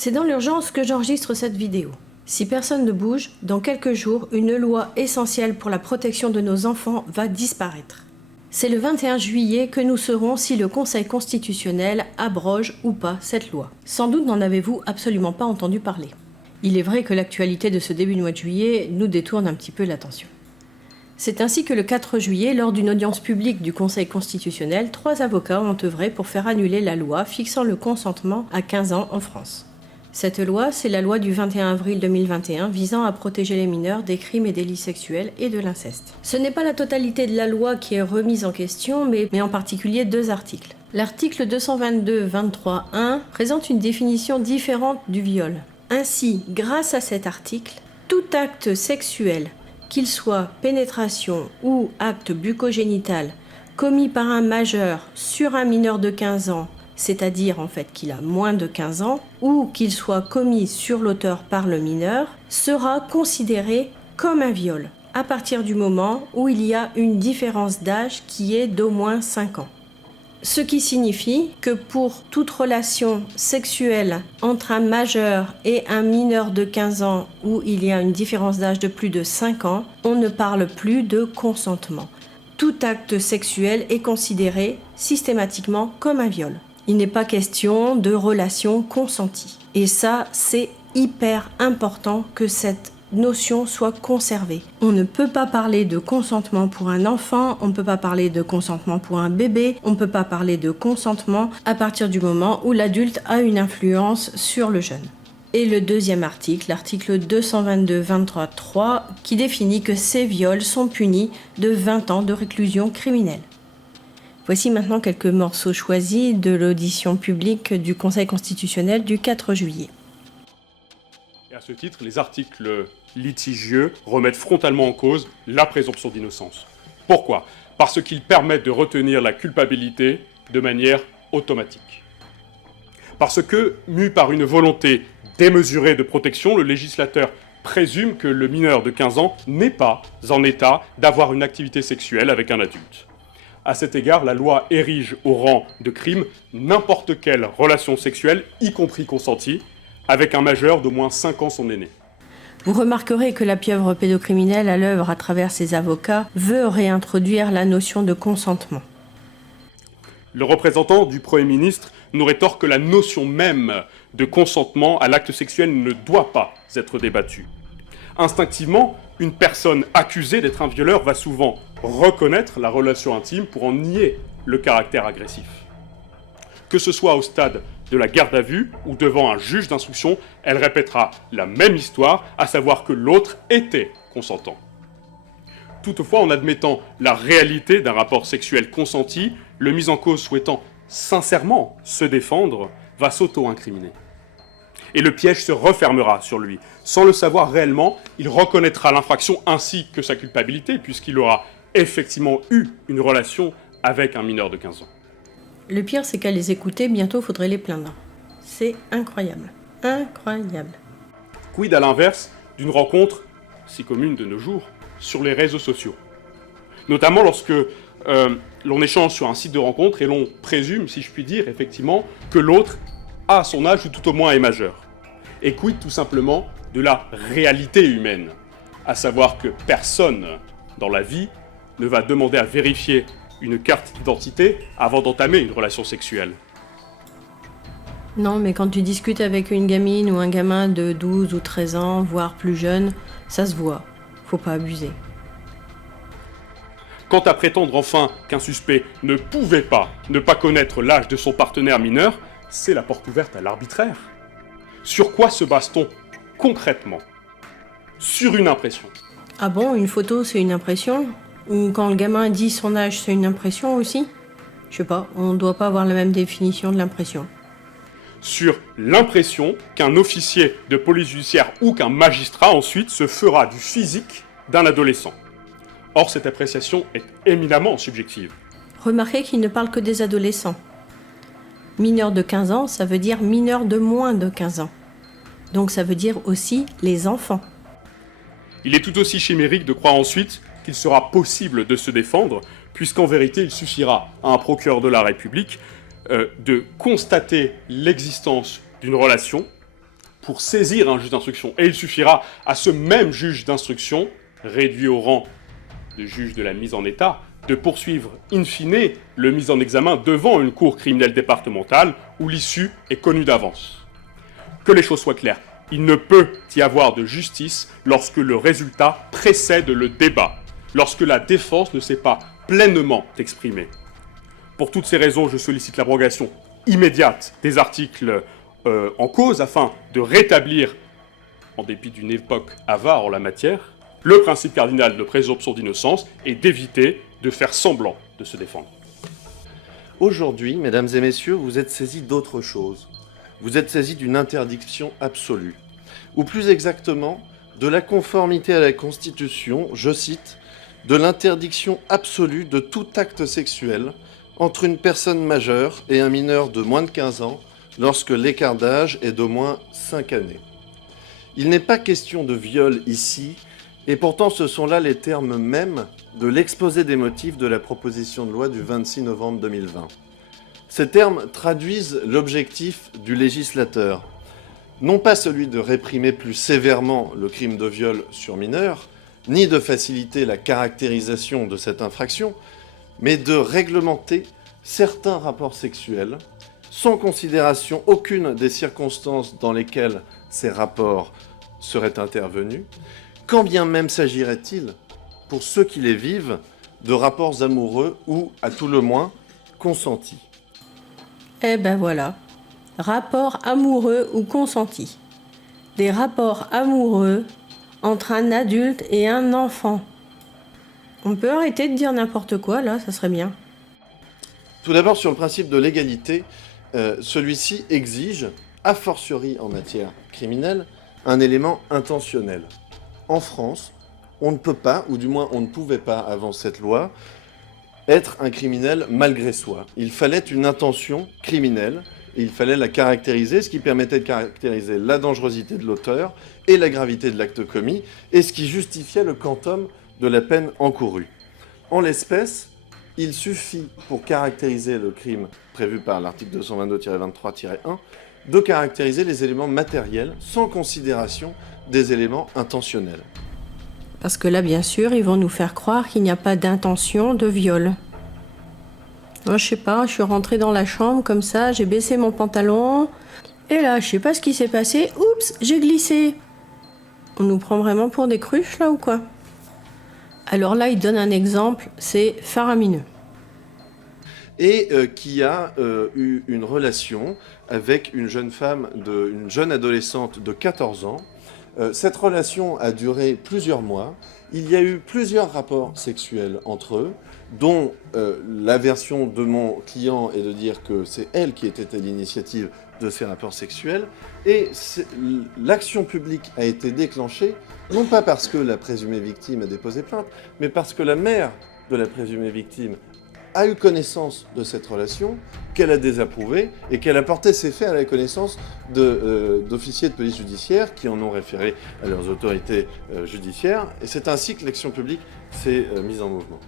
C'est dans l'urgence que j'enregistre cette vidéo. Si personne ne bouge, dans quelques jours, une loi essentielle pour la protection de nos enfants va disparaître. C'est le 21 juillet que nous saurons si le Conseil constitutionnel abroge ou pas cette loi. Sans doute n'en avez-vous absolument pas entendu parler. Il est vrai que l'actualité de ce début de mois de juillet nous détourne un petit peu l'attention. C'est ainsi que le 4 juillet, lors d'une audience publique du Conseil constitutionnel, 3 avocats ont œuvré pour faire annuler la loi fixant le consentement à 15 ans en France. Cette loi, c'est la loi du 21 avril 2021 visant à protéger les mineurs des crimes et délits sexuels et de l'inceste. Ce n'est pas la totalité de la loi qui est remise en question, mais en particulier 2 articles. L'article 222-23-1 présente une définition différente du viol. Ainsi, grâce à cet article, tout acte sexuel, qu'il soit pénétration ou acte bucco-génital, commis par un majeur sur un mineur de 15 ans, c'est-à-dire en fait qu'il a moins de 15 ans, ou qu'il soit commis sur l'auteur par le mineur, sera considéré comme un viol, à partir du moment où il y a une différence d'âge qui est d'au moins 5 ans. Ce qui signifie que pour toute relation sexuelle entre un majeur et un mineur de 15 ans où il y a une différence d'âge de plus de 5 ans, on ne parle plus de consentement. Tout acte sexuel est considéré systématiquement comme un viol. Il n'est pas question de relation consentie. Et ça, c'est hyper important que cette notion soit conservée. On ne peut pas parler de consentement pour un enfant, on ne peut pas parler de consentement pour un bébé, on ne peut pas parler de consentement à partir du moment où l'adulte a une influence sur le jeune. Et le deuxième article, l'article 222-23-3, qui définit que ces viols sont punis de 20 ans de réclusion criminelle. Voici maintenant quelques morceaux choisis de l'audition publique du Conseil constitutionnel du 4 juillet. Et à ce titre, les articles litigieux remettent frontalement en cause la présomption d'innocence. Pourquoi ? Parce qu'ils permettent de retenir la culpabilité de manière automatique. Parce que, mû par une volonté démesurée de protection, le législateur présume que le mineur de 15 ans n'est pas en état d'avoir une activité sexuelle avec un adulte. À cet égard, la loi érige au rang de crime n'importe quelle relation sexuelle, y compris consentie, avec un majeur d'au moins 5 ans son aîné. Vous remarquerez que la pieuvre pédocriminelle à l'œuvre à travers ses avocats veut réintroduire la notion de consentement. Le représentant du Premier ministre nous rétorque que la notion même de consentement à l'acte sexuel ne doit pas être débattue. Instinctivement, une personne accusée d'être un violeur va souvent reconnaître la relation intime pour en nier le caractère agressif. Que ce soit au stade de la garde à vue ou devant un juge d'instruction, elle répétera la même histoire, à savoir que l'autre était consentant. Toutefois, en admettant la réalité d'un rapport sexuel consenti, le mis en cause souhaitant sincèrement se défendre va s'auto-incriminer. Et le piège se refermera sur lui. Sans le savoir réellement, il reconnaîtra l'infraction ainsi que sa culpabilité, puisqu'il aura effectivement eu une relation avec un mineur de 15 ans. Le pire, c'est qu'à les écouter, bientôt faudrait les plaindre. C'est incroyable. Incroyable. Quid à l'inverse d'une rencontre, si commune de nos jours, sur les réseaux sociaux. Notamment lorsque l'on échange sur un site de rencontre et l'on présume, si je puis dire, effectivement, que l'autre a son âge ou tout au moins est majeur. Et quid tout simplement de la réalité humaine, à savoir que personne dans la vie ne va demander à vérifier une carte d'identité avant d'entamer une relation sexuelle. Non, mais quand tu discutes avec une gamine ou un gamin de 12 ou 13 ans, voire plus jeune, ça se voit. Faut pas abuser. Quant à prétendre enfin qu'un suspect ne pouvait pas ne pas connaître l'âge de son partenaire mineur, c'est la porte ouverte à l'arbitraire. Sur quoi se base-t-on concrètement ? Sur une impression. Ah bon, une photo c'est une impression ? Ou quand le gamin dit son âge c'est une impression aussi ? Je sais pas, on doit pas avoir la même définition de l'impression. Sur l'impression qu'un officier de police judiciaire ou qu'un magistrat ensuite se fera du physique d'un adolescent. Or, cette appréciation est éminemment subjective. Remarquez qu'il ne parle que des adolescents. Mineur de 15 ans, ça veut dire mineur de moins de 15 ans. Donc ça veut dire aussi les enfants. Il est tout aussi chimérique de croire ensuite qu'il sera possible de se défendre, puisqu'en vérité, il suffira à un procureur de la République de constater l'existence d'une relation pour saisir un juge d'instruction. Et il suffira à ce même juge d'instruction, réduit au rang de juge de la mise en état, de poursuivre in fine le mis en examen devant une cour criminelle départementale où l'issue est connue d'avance. Que les choses soient claires, il ne peut y avoir de justice lorsque le résultat précède le débat, lorsque la défense ne s'est pas pleinement exprimée. Pour toutes ces raisons, je sollicite l'abrogation immédiate des articles en cause afin de rétablir, en dépit d'une époque avare en la matière, le principe cardinal de présomption d'innocence et d'éviter de faire semblant de se défendre. Aujourd'hui, mesdames et messieurs, vous êtes saisis d'autre chose. Vous êtes saisis d'une interdiction absolue. Ou plus exactement, de la conformité à la Constitution, je cite, de l'interdiction absolue de tout acte sexuel entre une personne majeure et un mineur de moins de 15 ans lorsque l'écart d'âge est d'au moins 5 années. Il n'est pas question de viol ici, et pourtant ce sont là les termes mêmes de l'exposé des motifs de la proposition de loi du 26 novembre 2020. Ces termes traduisent l'objectif du législateur, non pas celui de réprimer plus sévèrement le crime de viol sur mineur, ni de faciliter la caractérisation de cette infraction, mais de réglementer certains rapports sexuels, sans considération aucune des circonstances dans lesquelles ces rapports seraient intervenus, quand bien même s'agirait-il, pour ceux qui les vivent, de rapports amoureux ou, à tout le moins, consentis. Eh ben voilà, rapport amoureux ou consenti. Des rapports amoureux entre un adulte et un enfant. On peut arrêter de dire n'importe quoi, là, ça serait bien. Tout d'abord, sur le principe de l'égalité, celui-ci exige, a fortiori en matière criminelle, un élément intentionnel. En France, on ne peut pas, ou du moins on ne pouvait pas avant cette loi, être un criminel malgré soi. Il fallait une intention criminelle, et il fallait la caractériser, ce qui permettait de caractériser la dangerosité de l'auteur et la gravité de l'acte commis, et ce qui justifiait le quantum de la peine encourue. En l'espèce, il suffit pour caractériser le crime prévu par l'article 222-23-1 de caractériser les éléments matériels sans considération des éléments intentionnels. Parce que là, bien sûr, ils vont nous faire croire qu'il n'y a pas d'intention de viol. Moi, je sais pas, je suis rentrée dans la chambre comme ça, j'ai baissé mon pantalon, et là, je sais pas ce qui s'est passé, oups, j'ai glissé. On nous prend vraiment pour des cruches, là, ou quoi? Alors là, il donne un exemple, c'est faramineux. Et qui a eu une relation avec une jeune femme, une jeune adolescente de 14 ans. Cette relation a duré plusieurs mois. Il y a eu plusieurs rapports sexuels entre eux, dont la version de mon client est de dire que c'est elle qui était à l'initiative de ces rapports sexuels. Et l'action publique a été déclenchée, non pas parce que la présumée victime a déposé plainte, mais parce que la mère de la présumée victime a eu connaissance de cette relation, qu'elle a désapprouvée et qu'elle a porté ces faits à la connaissance d'officiers de police judiciaire qui en ont référé à leurs autorités judiciaires. Et c'est ainsi que l'action publique s'est mise en mouvement.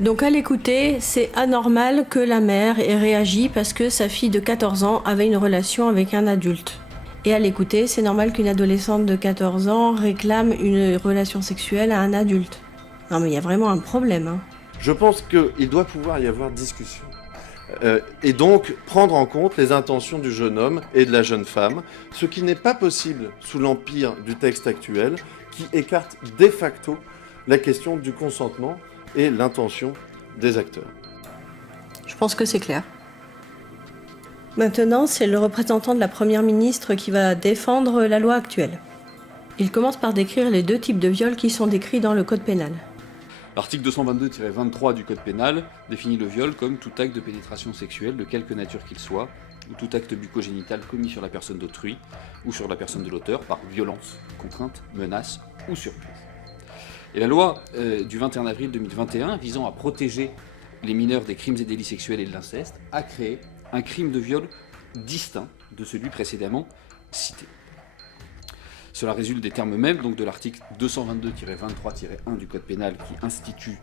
Donc à l'écouter, c'est anormal que la mère ait réagi parce que sa fille de 14 ans avait une relation avec un adulte. Et à l'écouter, c'est normal qu'une adolescente de 14 ans réclame une relation sexuelle à un adulte. Non mais il y a vraiment un problème, hein. Je pense qu'il doit pouvoir y avoir discussion. Et donc prendre en compte les intentions du jeune homme et de la jeune femme, ce qui n'est pas possible sous l'empire du texte actuel, qui écarte de facto la question du consentement et l'intention des acteurs. Je pense que c'est clair. Maintenant, c'est le représentant de la Première ministre qui va défendre la loi actuelle. Il commence par décrire les deux types de viols qui sont décrits dans le Code pénal. L'article 222-23 du Code pénal définit le viol comme tout acte de pénétration sexuelle de quelque nature qu'il soit, ou tout acte bucco-génital commis sur la personne d'autrui, ou sur la personne de l'auteur, par violence, contrainte, menace ou surprise. Et la loi du 21 avril 2021, visant à protéger les mineurs des crimes et délits sexuels et de l'inceste, a créé un crime de viol distinct de celui précédemment cité. Cela résulte des termes mêmes donc de l'article 222-23-1 du Code pénal qui institue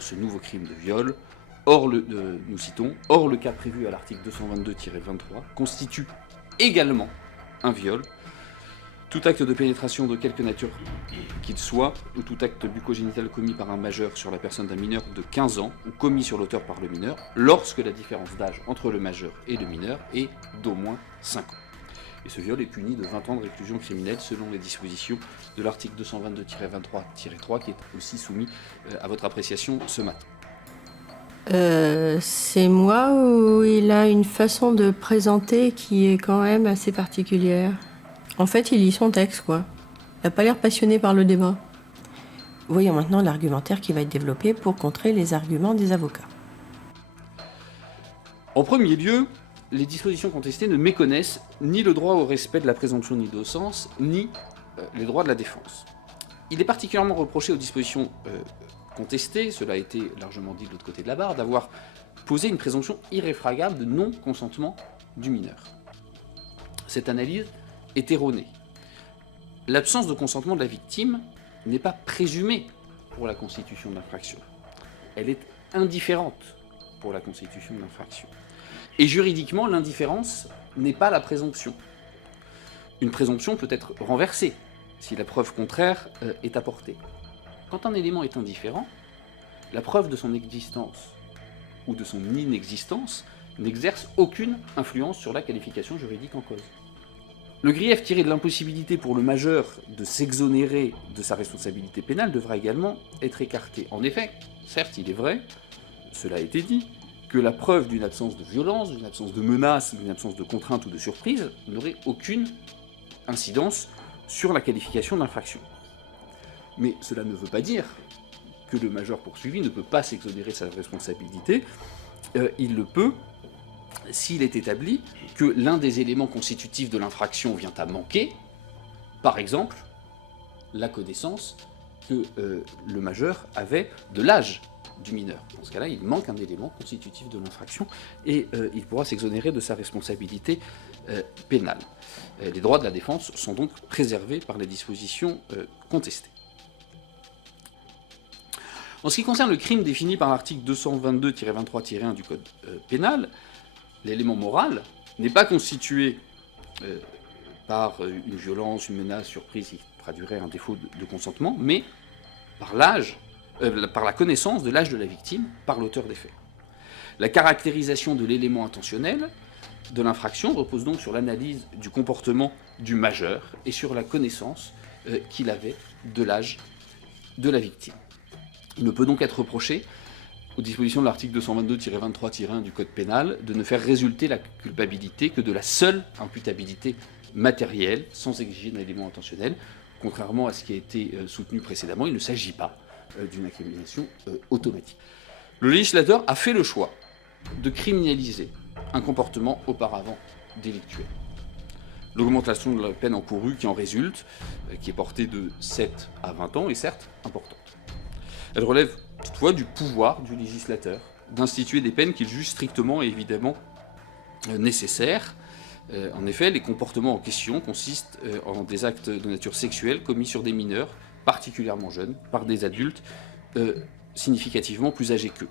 ce nouveau crime de viol. Or, nous citons, « Or, le cas prévu à l'article 222-23 constitue également un viol Tout acte de pénétration de quelque nature qu'il soit, ou tout acte bucco-génital commis par un majeur sur la personne d'un mineur de 15 ans, ou commis sur l'auteur par le mineur, lorsque la différence d'âge entre le majeur et le mineur est d'au moins 5 ans. Et ce viol est puni de 20 ans de réclusion criminelle selon les dispositions de l'article 222-23-3 qui est aussi soumis à votre appréciation ce matin. C'est moi ou il a une façon de présenter qui est quand même assez particulière? En fait, il lit son texte, quoi. Il n'a pas l'air passionné par le débat. Voyons maintenant l'argumentaire qui va être développé pour contrer les arguments des avocats. En premier lieu, les dispositions contestées ne méconnaissent ni le droit au respect de la présomption d'innocence, ni les droits de la défense. Il est particulièrement reproché aux dispositions contestées, cela a été largement dit de l'autre côté de la barre, d'avoir posé une présomption irréfragable de non-consentement du mineur. Cette analyse est erronée. L'absence de consentement de la victime n'est pas présumée pour la constitution de l'infraction. Elle est indifférente pour la constitution de l'infraction. Et juridiquement, l'indifférence n'est pas la présomption. Une présomption peut être renversée si la preuve contraire est apportée. Quand un élément est indifférent, la preuve de son existence ou de son inexistence n'exerce aucune influence sur la qualification juridique en cause. Le grief tiré de l'impossibilité pour le majeur de s'exonérer de sa responsabilité pénale devra également être écarté. En effet, certes, il est vrai, cela a été dit, que la preuve d'une absence de violence, d'une absence de menace, d'une absence de contrainte ou de surprise n'aurait aucune incidence sur la qualification d'infraction. Mais cela ne veut pas dire que le majeur poursuivi ne peut pas s'exonérer de sa responsabilité. Il le peut s'il est établi que l'un des éléments constitutifs de l'infraction vient à manquer, par exemple, la connaissance que le majeur avait de l'âge du mineur. Dans ce cas-là, il manque un élément constitutif de l'infraction et il pourra s'exonérer de sa responsabilité pénale. Les droits de la défense sont donc préservés par les dispositions contestées. En ce qui concerne le crime défini par l'article 222-23-1 du Code pénal, l'élément moral n'est pas constitué par une violence, une menace, surprise qui traduirait un défaut de consentement, mais par par la connaissance de l'âge de la victime par l'auteur des faits. La caractérisation de l'élément intentionnel de l'infraction repose donc sur l'analyse du comportement du majeur et sur la connaissance qu'il avait de l'âge de la victime. Il ne peut donc être reproché aux dispositions de l'article 222-23-1 du Code pénal de ne faire résulter la culpabilité que de la seule imputabilité matérielle, sans exiger d'un élément intentionnel. Contrairement à ce qui a été soutenu précédemment, il ne s'agit pas d'une incrimination automatique. Le législateur a fait le choix de criminaliser un comportement auparavant délictuel. L'augmentation de la peine encourue qui en résulte, qui est portée de 7 à 20 ans, est certes importante. Elle relève toutefois du pouvoir du législateur d'instituer des peines qu'il juge strictement et évidemment nécessaires. En effet, les comportements en question consistent en des actes de nature sexuelle commis sur des mineurs, particulièrement jeunes, par des adultes significativement plus âgés qu'eux.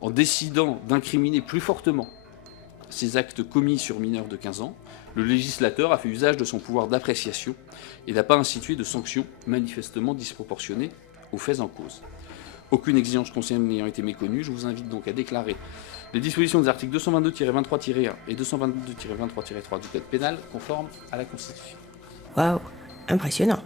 En décidant d'incriminer plus fortement ces actes commis sur mineurs de 15 ans, le législateur a fait usage de son pouvoir d'appréciation et n'a pas institué de sanctions manifestement disproportionnées aux faits en cause. Aucune exigence concernée n'ayant été méconnue, je vous invite donc à déclarer les dispositions des articles 222-23-1 et 222-23-3 du Code pénal conformes à la Constitution. Waouh, impressionnant.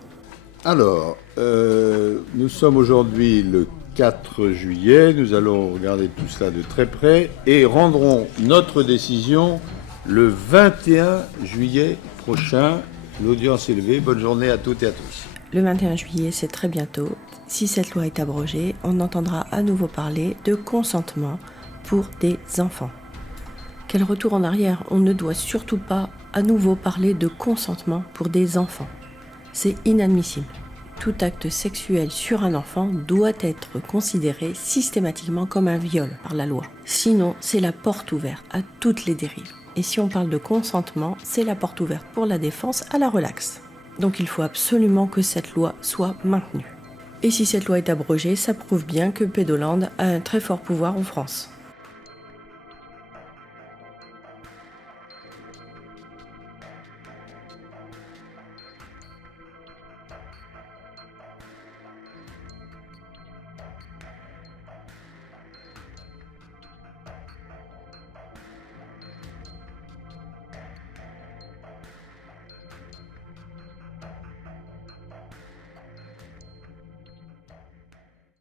Alors, nous sommes aujourd'hui le 4 juillet, nous allons regarder tout cela de très près et rendrons notre décision le 21 juillet prochain. L'audience est levée, bonne journée à toutes et à tous. Le 21 juillet, c'est très bientôt. Si cette loi est abrogée, on entendra à nouveau parler de consentement pour des enfants. Quel retour en arrière, on ne doit surtout pas à nouveau parler de consentement pour des enfants. C'est inadmissible. Tout acte sexuel sur un enfant doit être considéré systématiquement comme un viol par la loi. Sinon, c'est la porte ouverte à toutes les dérives. Et si on parle de consentement, c'est la porte ouverte pour la défense à la relaxe. Donc il faut absolument que cette loi soit maintenue. Et si cette loi est abrogée, ça prouve bien que Pédoland a un très fort pouvoir en France.